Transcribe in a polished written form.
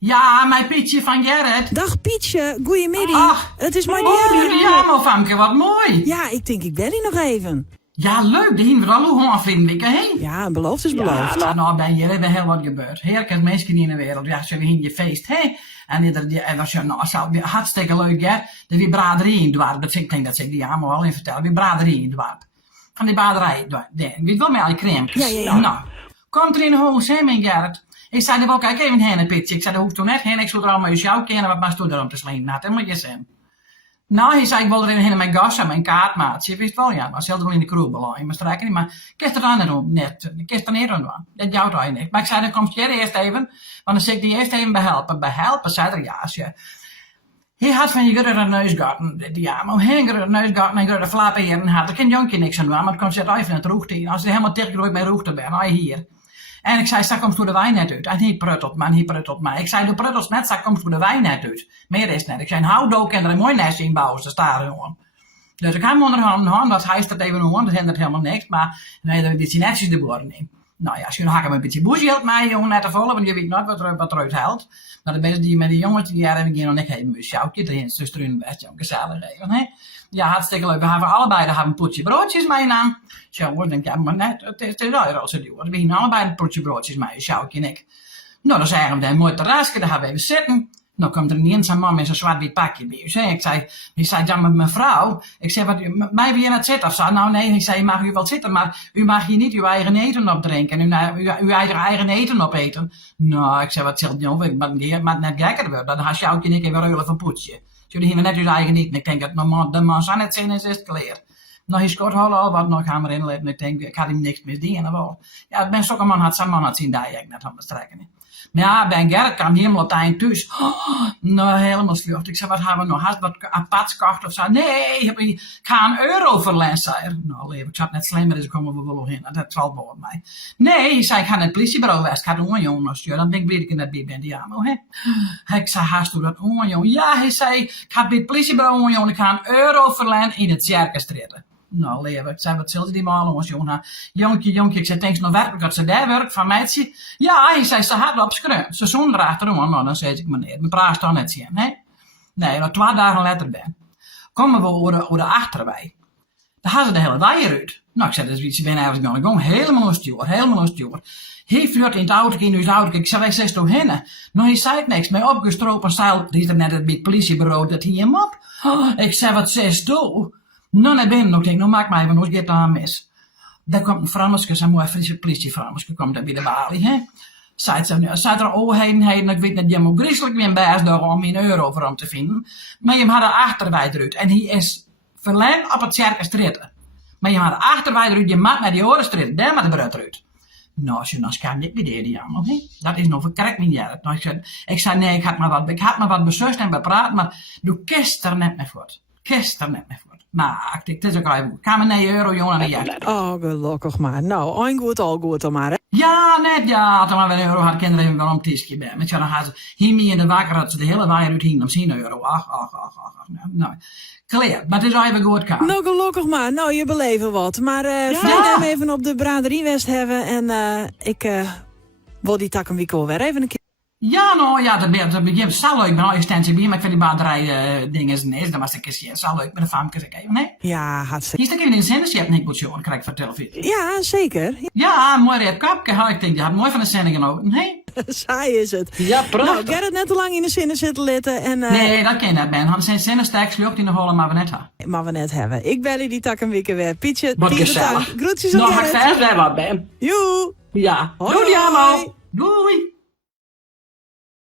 Ja, mijn Pietje van Gerrit. Dag Pietje, goeiemiddag. Ach, Het is maar ja, Famke, wat mooi. Ja, ik denk ik bel je nog even. Ja, leuk, de heen we al hoe gaan vinden we heen. Ja, beloofd is beloofd. Ja, nou ben je, er is heel wat gebeurd. Heerlijke mensen in de wereld. Ja, ze hebben je feest, hè? En dat is hartstikke leuk, hè? De wie braderie in Dwarp. Dat vind ik dat ze die allemaal al in vertellen. Wie braderie in Dwarp. Van die braderij. Weet wel met al die crèmes. Ja. Nou, komt er in de huis, hè, mijn Gerrit? Ik zei, er wil kijk even heen, Pietje. Ik zei, dat hoeft toen net heen. Ik zou er allemaal eens jou kennen, wat maar stond er om te slaan. Nou, dat moet je zien. Nou, hij zei, ik wil erin heen mijn gas en mijn kaartmaatje. Je wist wel, ja, maar zelfs wel in de kroeg belang. Maar strijken niet, maar ik er dan net. Ik er niet aan. Dat jouwt hij niet. Maar ik zei, dan komt jij eerst even. Want dan zeg ik die eerst even behelpen. Behelpen, zei er ja. Hij had van je grote neusgaten. Ja, maar een grote neusgaten en grote flappen hier en had. Daar kan jonkje niks aan doen, maar het komt zet even in het roegt in. Als hij helemaal dichtgroeit met roegte ben, hij hier. En ik zei, straks komt voor de wijn net uit. En hij pruttelt maar. Ik zei, de pruttels net, straks komt voor de wijn net uit. Meer is net. Ik zei, een houtdook en er een mooi nest in bouwen, ze staan gewoon. Dus ik ga hem onderhand, dat hij staat even aan, dat hindert helemaal niks. Maar nee, dan is hij netjes de boeren in. Nou ja, als je dan hakken een beetje boezje helpt mij, jongen, net te vallen, want je weet nooit wat eruit haalt. Maar de beste die met die jongens, die hebben ik nog niet een sjoukje erin, zus erin, best jongen, gezellig even, hè. Ja, hartstikke leuk. We hebben allebei een potje broodjes mee aan. Zo, dan denk ik, ja, maar net, het is al zo duur. We hebben allebei een potje broodjes mee, Sjoukje en ik. Nou, dan zeggen we, een mooi terrasje, daar gaan we even zitten. Nou komt er ineens een man met zo'n zwart-wit pakje bij ons. Ik zei, ja, met mevrouw. Ik zei, wat, mij wil je net zitten? Of zo? Nou, nee, ik zei, mag u wel zitten, maar u mag hier niet uw eigen eten opdrinken. Uw eigen eten opeten. Nou, ik zei, wat zegt je? Maar net gekker wordt. Dan gaat Sjoukje en ik even ruilen van poetje. Jullie hier net uw eigen eten. Ik denk, dat de man zou net zijn, is het klaar. Nou, hij scoort al wat nog gaan we erin letten. Ik denk, ik had hem niks misdienen. Ja, ben zo'n man had zien dat ik net aan bestrekken. Maar ja, Ben Gerrit kwam helemaal op het eind thuis. Oh, nou, helemaal vlucht. Ik zei, wat hebben we nog? Had je wat apart gekocht of zo? Nee, ik ga €1 verlenen, zei hij. Nou, leven, ik zat net slimmer, dus ik kom er wel in. Dat valt boven mij. Nee, hij zei, ik ga naar het politiebureau wezen. Ik ga het onjongen sturen. Dan denk ik, weet ik in dat ben die allemaal, hè. Ik zei, haast doe dat onjongen. Ja, hij zei, ik ga bij het politiebureau onjongen. Ik ga €1 verlenen in het circus treden. Nou, leven, ik zei, wat zullen die malen, ons jongen? Jonkje, ik zei, denk je nou werkelijk dat ze daar werkt van meidje? Ja, hij zei, ze had op schreeuwen. Ze zonder achterom, nou, dan zei ik, meneer, mijn praat dan net zien, hè? Nee, nog 2 dagen later ben. Komen we over de achterwij. Daar hadden ze de hele wei eruit. Nou, ik zei, dat is iets, ik ben eigenlijk gaan gaan. Helemaal stuur. Hij vlucht in het auto, in uw auto. Ik zei, wij zijn toch heen? Nou, hij zei niks. Mij opgestropen zeil, die is er net bij het politiebureau, dat hij hem op. Oh, ik zei, wat zes toe? Nou, naar binnen nog, denk, nou maak mij even, hoe gaat daar mis? Daar komt een vrouwtje, zo'n mooi Friese politievrouwtje, komt daar bij de balie, hè? Zei er heen, ik weet niet, je moet griezelig weer een baas door om €1 voor hem te vinden. Maar je had er achterwij eruit. En hij is verlengd op het circus tritten. Maar je had er achterwij eruit, je mag naar die oren tritten, daar met de bruid eruit. Nou, als je dan kan ik bij die allemaal, hè? Dat is nog verkrekt niet, ja. Nou, ik zei, nee, ik had maar wat beslust en bepraat, maar doe kist er net mee voort. Maar het is ook al even. Gaan we naar €1, jongen, en ja. Oh, gelukkig maar. Nou, een goed, al goed dan maar, hè. Ja, net, ja. Toen we €1 had kinderen even wel om tischje bij. Met ja, dan gaan ze hier in de wakker, dat ze de hele waaier uit heen om €10. Ach. Nou, klaar. Maar het is al even goed gaan. Nou, gelukkig maar. Nou, je beleven wat. Maar fijn hem even op de braderie West hebben. En ik wil die tak een week weer even een keer. Ja, nou ja, dat begint zo leuk met al je stentie bij, maar ik vind die batterij dingen is, dat was een keer zo leuk met de famkes even, hè? Ja, hartstikke. Hier stak even in de zenders, je hebt een goed show, krijg ik voor televisie. Ja, zeker. Ja, een mooi red kapje, ik denk, je had mooi van de zending genoten, hè? Saai is het. Ja, prachtig. Nou, Gerrit net te lang in de zinnen zitten litten en... Nee, dat ken je net, Ben. Han zijn zinnensterk slucht in de holen, maar we net hebben. Maar we net hebben. Ik bel je die tak een week weer. Pietje, wat gezellig. Groetjes aan Nog Gerrit. ga ik verder wat, Ben. Joe. Ja. Hoi, Doei, hoi. allemaal. Doei.